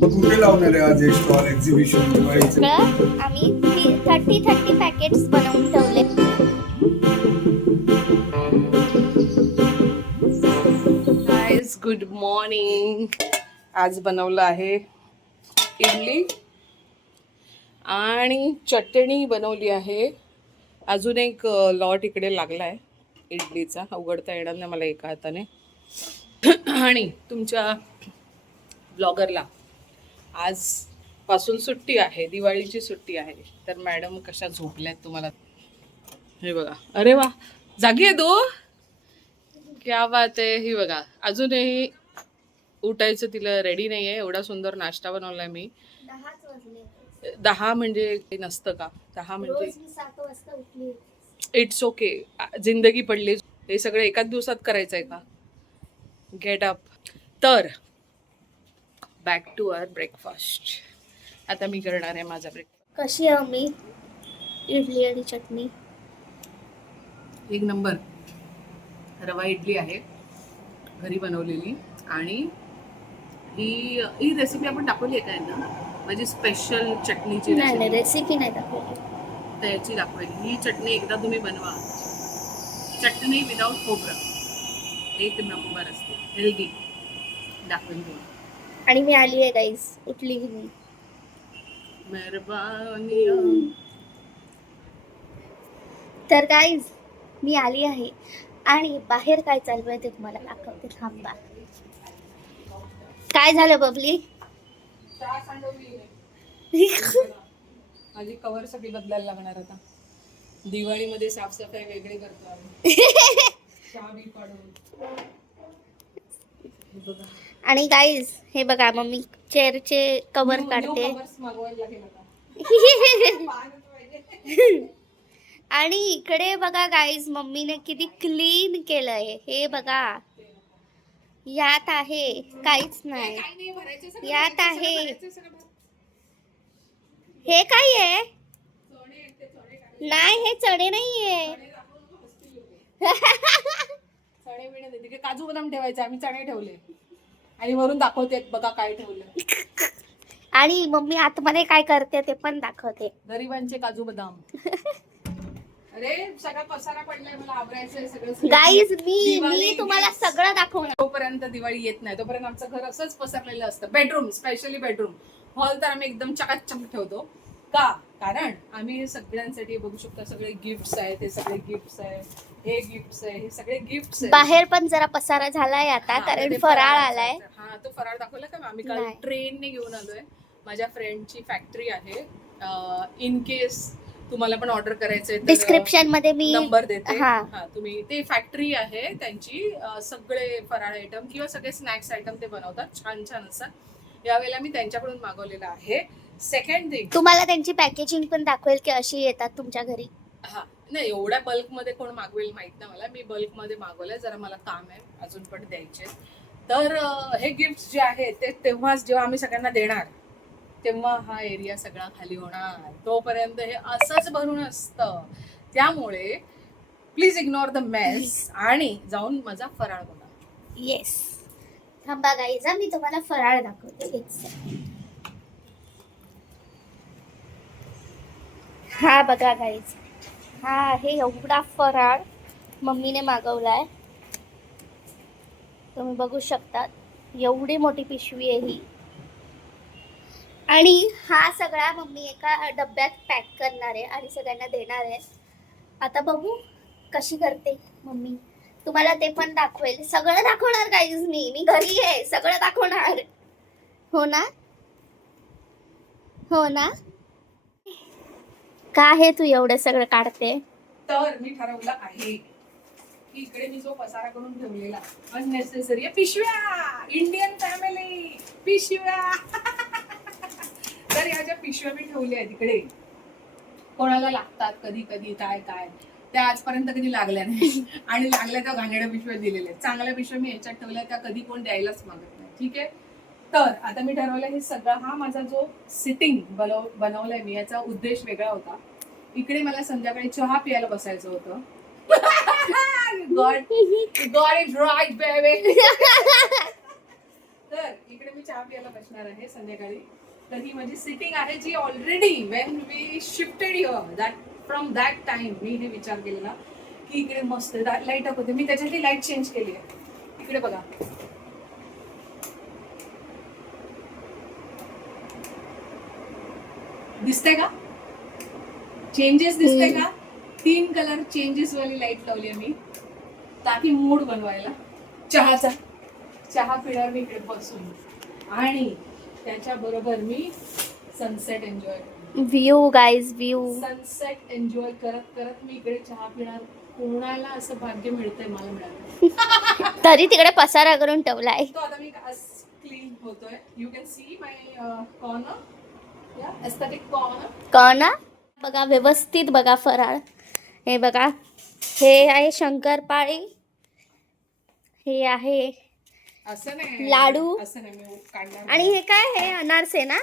मग कुठे लावणार आहे आज स्टॉल एक्झिबिशन दिवाळीचं? सगळं आम्ही 30 पॅकेट्स बनवून ठेवले. Guys good morning. आज बनवलं आहे इडली आणि चटणी बनवली आहे. अजून एक लॉट इकडे लागला आहे इडलीचा, उघडता येणार नाही मला एका हाताने. आणि तुमच्या ब्लॉगरला आजपासून सुट्टी आहे, दिवाळीची सुट्टी आहे. तर मॅडम कशा झोपल्यात तुम्हाला हे बघा. अरे वा, जागी आहे तू, क्या बात आहे. ही बघा, अजूनही उठायचं तिला रेडी नाही आहे. एवढा सुंदर नाश्ता बनवलाय मी. 10 म्हणजे नसतं का? 10 म्हणजे 7 वाजता उठली. It's okay. जिंदगी पडली. हे सगळं एकाच दिवसात करायचं आहे का? Get up. तर बॅक टू आवर ब्रेकफास्ट. आता मी करणार आहे माझा ब्रेकफास्ट. कशी आहे मी इडली आणि चटणी? एक नंबर. रवा इडली आहे घरी बनवलेली. आणि ही रेसिपी आपण दाखवली आहे का ना, माझी स्पेशल चटणीची नाही, रेसिपी नाही दाखवली. त्याची दाखवली. ही चटणी एकदा तुम्ही बनवा. चटणी विदाउट खोबरं एक नंबर असते, हेल्दी. दाखवेन तुम्हाला. आणि मी आली आहे गाईज, उठली मी. मेहरबानी. तर गाईज मी आली आहे आणि बाहेर काय चालू आहे ते तुम्हाला दाखवते. थांबा. काय झालं बबली? माझी कवर सगळी बदलायला लागणार आता. दिवाळीमध्ये साफसफाई वेगळी करतो आम्ही. चहा बी पाडून. आणि गाईज हे बघा, मम्मी चेअरचे कवर काढते. मागवायला लागेल आता. आणि इकडे बघा गाईज, मम्मीने किती क्लीन केलंय. हे बघा, यात आहे काहीच नाही. यात आहे. हे काय आहे? नाही, हे चणे नाहीये. चणे बिणे देते. काजू बदाम ठेवायचे, आम्ही चणे ठेवले. आणि वरून दाखवते बघा काय ठेवलं. आणि मम्मी आतमध्ये काय करते ते पण दाखवते. गरिबांचे काजू बदाम. अरे सगळा पसारा पडलाय, मला आवरायचंय सगळं. गाईज मी तुम्हाला सगळं दाखवणार. तोपर्यंत दिवाळी येत नाही तोपर्यंत आमचं घर असंच पसरलेलं असतं. Bedroom, specially bedroom. हॉल तर आम्ही एकदम चकाचक ठेवतो. का? कारण आम्ही सगळ्यांसाठी बघू शकता, सगळे गिफ्ट्स आहेत. हे सगळे गिफ्ट्स आहे, हे गिफ्ट्स आहे, हे सगळे गिफ्ट्स आहे. बाहेर पण जरा पसारा झालाय आता, कारण फराळ आलाय. हा, तो फराळ दाखवला का? आम्ही काल नाही. ट्रेनने घेऊन आलोय. माझ्या फ्रेंडची फॅक्टरी आहे. इन केस तुम्हाला पण ऑर्डर करायचंय तर डिस्क्रिप्शन मध्ये मी नंबर देते. हा. हा, तुम्ही ते फॅक्टरी आहे त्यांची. सगळे फराळ आयटम किंवा सगळे स्नॅक्स आयटम ते बनवतात. छान छान असतात. यावेळेला मी त्यांच्याकडून मागवलेलं आहे. सेकंड थिंग, तुम्हाला त्यांची पॅकेजिंग पण दाखवेल की अशी येतात तुमच्या घरी. हा नाही, एवढ्या बल्क मध्ये कोण मागवेल माहित नाही मला. मी बल्क मध्ये मागवलंय, जरा मला काम आहे अजून पण द्यायचे. तर हे गिफ्ट जे आहेत ते तेव्हाच जेव्हा आम्ही सगळ्यांना देणार तेव्हा हा एरिया सगळा खाली होणार. तोपर्यंत हे असंच भरून असतं. त्यामुळे प्लीज इग्नोर द मेस आणि जाऊन माझा फराळ बघा. येस. थांबा गाईज, मी तुम्हाला फराळ दाखवते. हा बघा गाईज, हा आहे एवढा फराळ मम्मीने मागवलाय. तुम्ही बघू शकता, एवढी मोठी पिशवी आहे ही. आणि हा सगळा मम्मी एका डब्यात पॅक करणार आहे आणि सगळ्यांना देणार आहे. आता बघू कशी करते मम्मी. तुम्हाला ते पण दाखवेल. सगळं दाखवणार गाईज. मी घरी आहे, सगळं दाखवणार. हो ना? हो ना? का हे तू एवढं सगळं काढते? तर मी ठरवलं आहे की इकडे मी जो पसारा करून ठेवलेला अननेसेसरी पिशव्या, इंडियन फॅमिली पिशव्या. तर ह्या ज्या पिशव्या मी ठेवल्या आहेत इकडे, कोणाला लागतात कधी कधी काय काय, त्या आजपर्यंत कधी लागल्या नाही. आणि लागल्या त्या घाणेरड्या पिशव्या दिलेल्या आहेत. चांगल्या पिशव्या मी ह्याच्यात ठेवल्या, त्या कधी कोण द्यायलाच मागत नाही. ठीक आहे. तर आता मी ठरवलं हे सगळं, हा माझा जो सिटिंग बनवलाय मी, याचा उद्देश वेगळा होता. इकडे मला संध्याकाळी चहा प्यायला बसायचं होतं. God is right, baby. तर इकडे मी चहा प्यायला बसणार आहे संध्याकाळी. तर ही माझी सिटिंग आहे जी already when we shifted here that from that time मी हे विचार केलेला की इकडे मस्त लाईट अप होते. मी त्याच्यातली लाईट चेंज केली आहे. इकडे बघा, दिसते का चेंजेस, दिसते का? 3 कलर चेंजेस वाली लाईट लावली आहे मी ताकी मूड बनवायला चहाचा. चहा पिणार मी इकडे बसून आणि त्याच्या बरोबर मी sunset enjoy, view guys, view. Sunset enjoy करत करत मी इकडे चहा पिणार. कोणाला असं भाग्य मिळतंय, मला मिळालं. तरी तिकडे पसारा करून ठेवलाय. तो आता मी क्लीन होतोय. You can see my corner, या एस्थेटिक कॉर्नर. कळना बघा, व्यवस्थित बघा फराळ. हे बघा, हे आहे शंकरपाळी, हे आहे असं नाही लाडू. असं नाही मी काढणार. आणि हे काय, हे अनारसे ना?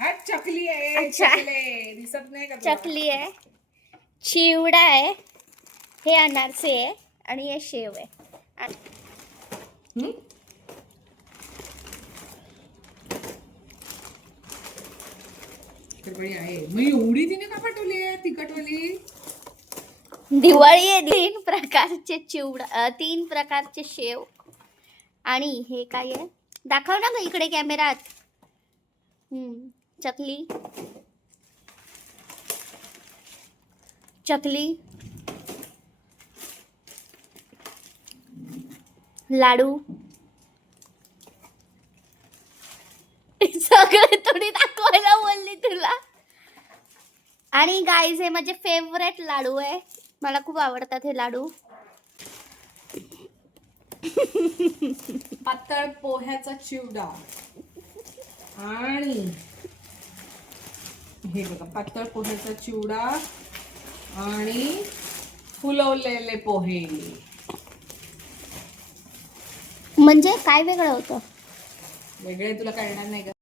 हा चकली आहे. अच्छा. चकली दिसत नाही का तुला? चकली आहे, चिवडा आहे, हे अनारसे आहे आणि हे शेव आहे. हम्म? बळी आहे. मग एवढी तिने का पाठवली आहे तिखटवाली? दिवाळी आहे. 3 प्रकारचे चिवडा, 3 प्रकारचे शेव आणि हे काय आहे दाखव ना मग इकडे कॅमेरात. चकली, चकली, लाडू, सगळे थोडी दाखवायला बोलली तुला. आणि गाईज हे माझे फेवरेट लाडू आहे, मला खूप आवडतात हे लाडू. पातळ पोह्याचा चिवडा आणि हे बघा पातळ पोह्याचा चिवडा आणि फुलवलेले पोहे. म्हणजे काय वेगळं होतं? वेगळे तुला कळणार नाही का?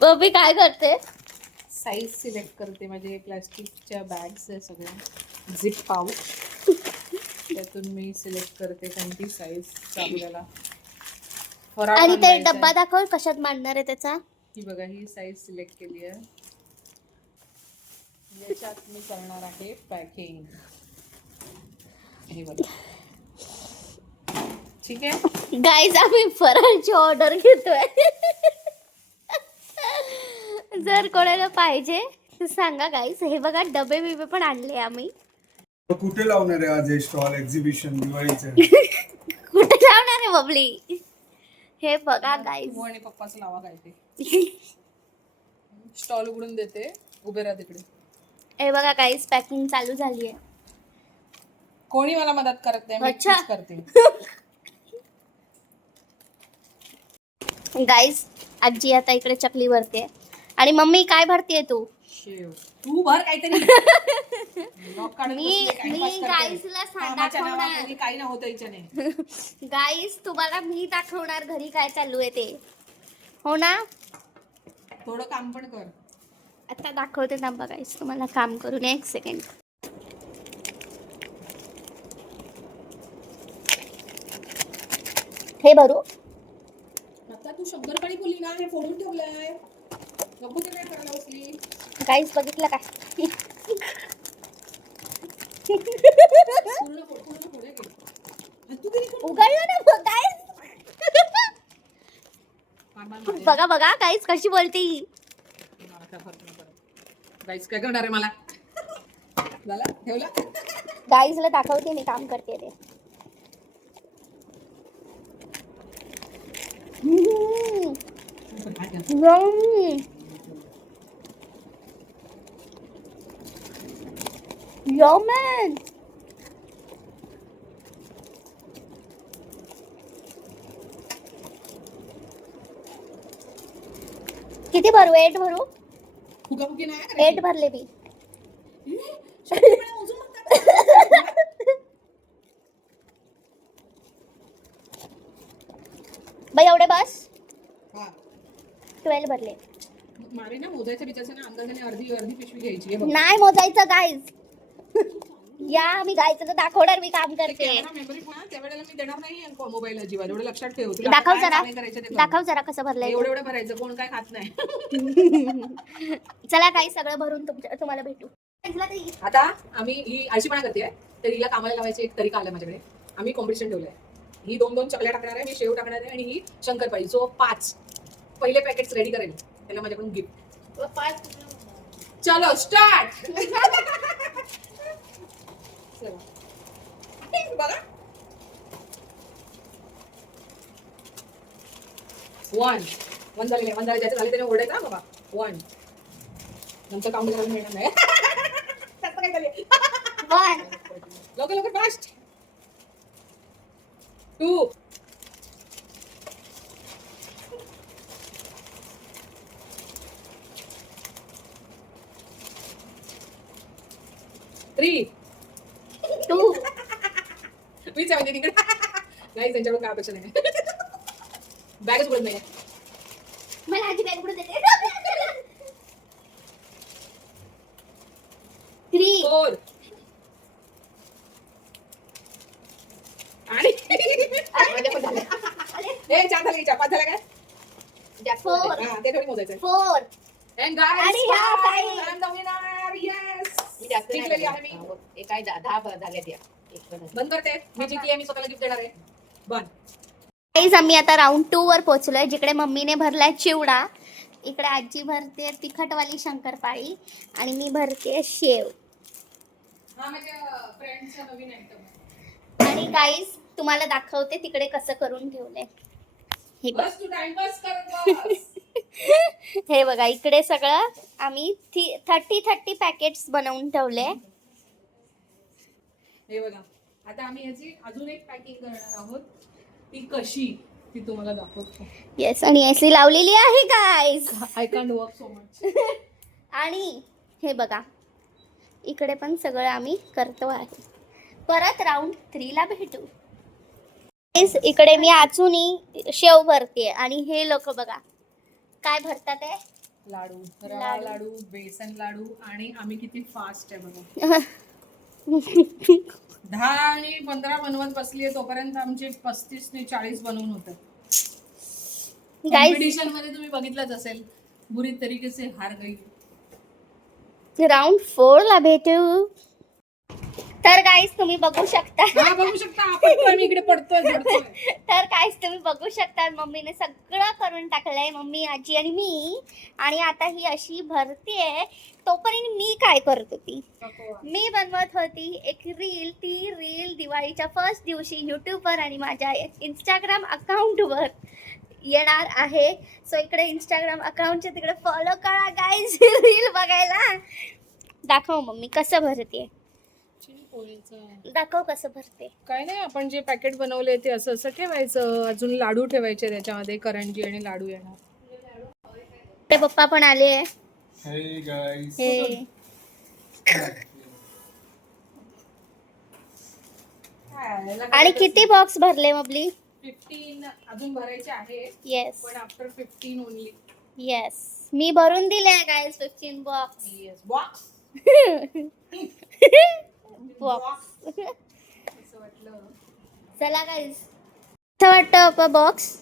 बबी काय करते? साईज सिलेक्ट करते. माझे प्लास्टिकच्या बॅग्स आहे सगळ्या, झिप पाऊच, त्यातून मी सिलेक्ट करते कोणती साईज आपल्याला. आणि ते डब्बा दाखव कशात मांडणार आहे त्याचा. ही बघा, ही साईज सिलेक्ट केली आहे. याच्यात मी करणार आहे पॅकिंग. हे बघा, ठीक आहे गाईज आम्ही फराळची ऑर्डर घेतोय. जर कोणाला पाहिजे तर सांगा गाईज. हे बघा डबे बिबे पण आणले आम्ही. कुठे लावणार आहे आज हे स्टॉल एक्झिबिशन दिवाळीचं? कुठे लावणार आहे बबली? हे बघा गाईज. तू आणि पप्पाचं लावा काय ते. स्टॉल उघडून देते, उभे राहा तिकडे. हे बघा गाईज, पॅकिंग चालू झाली आहे. कोणी मला मदत करत नाही, मी अच्छा. एकटीच करते. गाईज आजी आता इकडे चकली भरते आणि मम्मी काय भरतेय तू? शेव. तू भर काहीतरी. लॉक काढून मी बसले, टाइमपास करते. गाईजला कामाच्या दाखवणार. नावाखाली काही ना होतं हिच्याने. गाईज तुम्हाला मी दाखवणार घरी काय चालू आहे ते, हो ना? थोडं काम पण कर. आता दाखवते ना बघायच तुम्हाला काम करून. 1 सेकंड. हे भरू. आता तू शंभर काळी बोलली ना, हे फोडून ठेवलंय. नको ते काय करायला बसली. गाईज बघितलं काय? पूर्ण फोड, पूर्ण फोड आहे की. आणि तू किती फोड? उघडलं ना मग गाईज. बघा बघा गाईज कशी बोलती. मला काय फरक नाही पडत. गाईस काय करणार आहे मला? झाला ठेवला. गाईजला दाखवते मी काम करते ते. Yummy. किती भरू? 8 भरू? फुगाफुगी नाही करायची. 8 भरले मी. शंभर मोजून म्हणतात. बाई एवढे बस. हा. 12 भरले. मारे ना मोजायच्या बिचारच्या ना अंदाजाने अर्धी अर्धी पिशवी घ्यायची. हे बघ. नाही मोजायचं गाईज. या मी गायचं तर दाखवणार, मी काम करते. मेमरी त्यावेळेला मी देणार नाही मोबाईल अजिबात, एवढं लक्षात ठेव. तुला दाखव काय जरा, काय करायचं ते कर. दाखव जरा कसं भरलंय. एवढं एवढं भरायचं, कोण काय खात नाही. चला काही सगळं भरून तुम्हाला भेटू. आता आम्ही ही आळशीपणा करते, तर हिला कामाला लावायची एक तरीका आला माझ्याकडे. आम्ही कॉम्पिटिशन ठेवलंय. ही 2-2 चकल्या टाकणार आहे, मी शेव टाकणार आहे आणि ही शंकरपाळी. जो 5 पहिले पॅकेट्स रेडी करेल त्याला माझ्याकडून गिफ्ट. 5 चलो स्टार्ट. बघा 1 झाले, 1 झाले. ज्याचं झाले त्याने ओरडायचं ना बाबा. 1 नंतर काउंट करायला मिळणार नाही. त्याचं काय झाले. 1 लवकर लवकर फास्ट. 2 3 2 मीच आहे म्हणजे तिकडे. नाही त्यांच्याकडून काय अपेक्षा नाही. बॅगच उघडत नाही. मला आजी बॅग उघडून देते. 3 4 आणि ए 4 झाले, 5 झाले काय. 4 हा ते थोडी मोजायचं. 4 And guys, आणि ह्या ताई. I'm the winner. Yes. मी जास्त नाही जिंकलेली आहे बनवत. मी. हो, ते काय 10 झाल्या त्या. एक बनवते. बंद करते. मी जिंकली आहे, मी स्वतःला गिफ्ट देणार आहे. बंद. गाईज आम्ही आता राऊंड 2 वर पोहोचलोय, जिकडे मम्मीने भरलाय चिवडा, इकडे आजी भरते तिखटवाली शंकरपाळी आणि मी भरते शेव. हा माझ्या फ्रेंडचा नवीन आयटम आहे. आणि गाईज तुम्हाला दाखवते तिकडे कसं करून ठेवलंय. हे बघ. बस तू टाइमपास करत बस. हे बघा, इकडे सगळं आम्ही 30 पॅकेट्स बनवून ठेवले. हे बघा, आता आम्ही याची अजून एक पॅकिंग करणार आहोत. ती कशी ती तुम्हाला दाखवतो. येस, आणि एसी लावलेली आहे guys. I can't work so much. आणि हे बघा, इकडे पण सगळं आम्ही करतो आहे. परत राऊंड 3 ला भेटू. Guys, इकडे मी आचूनी शेव भरते आणि हे लोक बघा काय भरतात आहे. लाडू, रवा लाडू. लाडू, बेसन लाडू. आणि आम्ही किती फास्ट आहे बघा. 10 आणि 15 बनवत बसलीये, तोपर्यंत आमचे 35 ने 40 बनवून होतात. गाईज कॉम्पिटिशन मध्ये तुम्ही बघितलंच असेल, बुरी तरीके से हार गई. राऊंड 4 ला भेटू. तर गाईज तुम्ही बघू शकता. हा बघू शकता, आपण पण इकडे पडतोय झडतोय. तर गाईज तुम्ही बघू शकता, मम्मीने सगळं करून टाकलंय, मम्मी, आजी आणि मी. आणि आता ही अशी भरतीये, तोपर्यंत मी काय करत होती, मी बनवत होती एक रील. ती रील दिवाळीच्या फर्स्ट दिवशी यूट्यूबवर आणि माझ्या इंस्टाग्राम अकाउंटवर येणार आहे. सो इकडे इंस्टाग्राम अकाउंटच्या तिकडे फॉलो करा गाईज, रील बघायला. दाखव मम्मी कसं भरते, दाखव कसं भरते. काय नाही, आपण जे पॅकेट बनवले ते असं असं ठेवायचं. अजून लाडू ठेवायचे त्याच्यामध्ये, करंजी आणि लाडू येणार. ते पप्पा पण आले. Hey guys. हे आणि किती बॉक्स भरले मबली. 15 अजून भरायचे आहे, येस पण आफ्टर 15 ओनली. येस, मी भरून दिले guys 15 box. Yes box. Box असं वाटलं. चला गाईज, कसं वाटतं बॉक्स.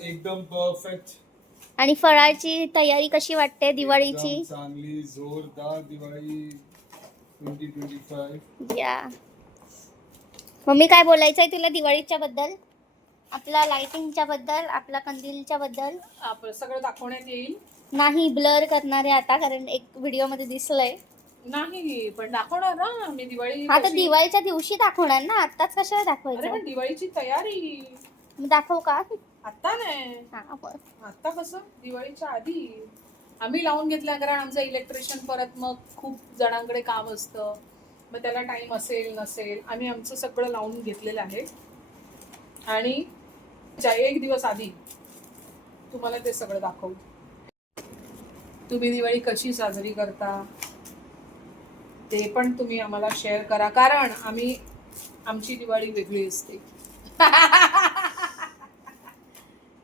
एकदम परफेक्ट. आणि फराळची तयारी कशी वाटते दिवाळीची. चांगली जोरदार दिवाळी 2025. या मम्मी, काय बोलायचं आहे तुला दिवाळीच्या बद्दल, आपला लाइटिंगच्या बद्दल, आपला कंदीलच्या बद्दल. आपण सगळं दाखवण्यात येईल. नाही, ब्लर करणार आहे आता, कारण एक व्हिडिओ मध्ये दिसलंय. नाही पण दाखवणार ना मी दिवाळी. आता कशी- दिवाळीच्या दिवशी दाखवणार ना, आताच कशाला अरे दाखवायचं. पण दिवाळीची तयारी मी दाखवू का. आता नाही, हा बरं. आता कसं दिवाळीच्या आधी आम्ही लावून घेतलं, कारण आमचं इलेक्ट्रिशियन परत मग खूप जणांकडे काम असतं, मग त्याला टाइम असेल नसेल. आम्ही आमचं सगळं लावून घेतलेलं आहे आणि एक दिवस आधी तुम्हाला ते सगळं दाखवू. तुम्ही दिवाळी कशी साजरी करता ते पण तुम्ही आम्हाला शेअर करा, कारण आमची दिवाळी वेगळी असते.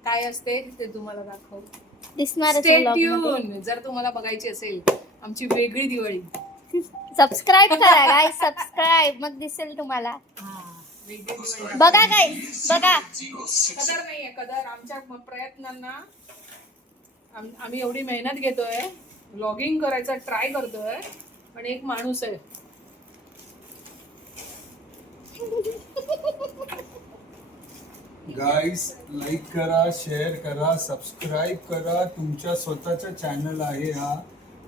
काय असते ते तुम्हाला दाखवू. दिसणारच Stay vlog मध्ये. tuned. जर तुम्हाला बघायची असेल आमची वेगळी दिवाळी, सबस्क्राईब करा गाईज, सबस्क्राईब, मग दिसेल तुम्हाला. वेगळी दिवाळी. बघा गाईज, बघा. कदर नाहीये कदर आमच्या प्रयत्नांना. आम्ही एवढी मेहनत घेतोय, व्लॉगिंग करायचा ट्राय करतोय, पण एक माणूस आहे. गाईस लाईक करा, शेअर करा, सबस्क्राईब करा. तुमच्या स्वतःचा चॅनल आहे हा,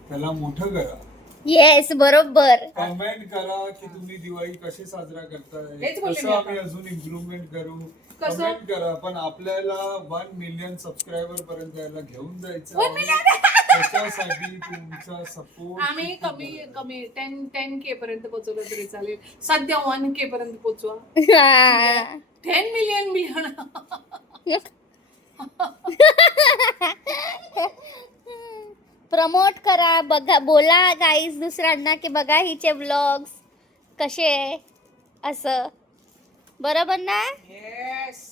त्याला मोठं करा. येस, बरोबर. कमेंट करा की तुम्ही दिवाळी कशी साजरा करताय, हेच बोलले कसं मी आम्ही आता. अजून इम्प्रूव्हमेंट करू. कसं? कमेंट करा. पण आपल्याला 1 मिलियन सबस्क्रायबर पर्यंत यायला घेऊन जायचं 1 आहे. million? त्याच्यासाठी तुमचा सपोर्ट. आम्ही कमी 10K पर्यंत पोहोचवलं तरी चालेल. सध्या 1K पर्यंत पोहोचवा. 10 मिलियन. प्रमोट करा, बघा, बोला गाईज दुसऱ्यांना की बघा हिचे व्लॉग्स कसे आहे, असं. बरोबर ना? येस.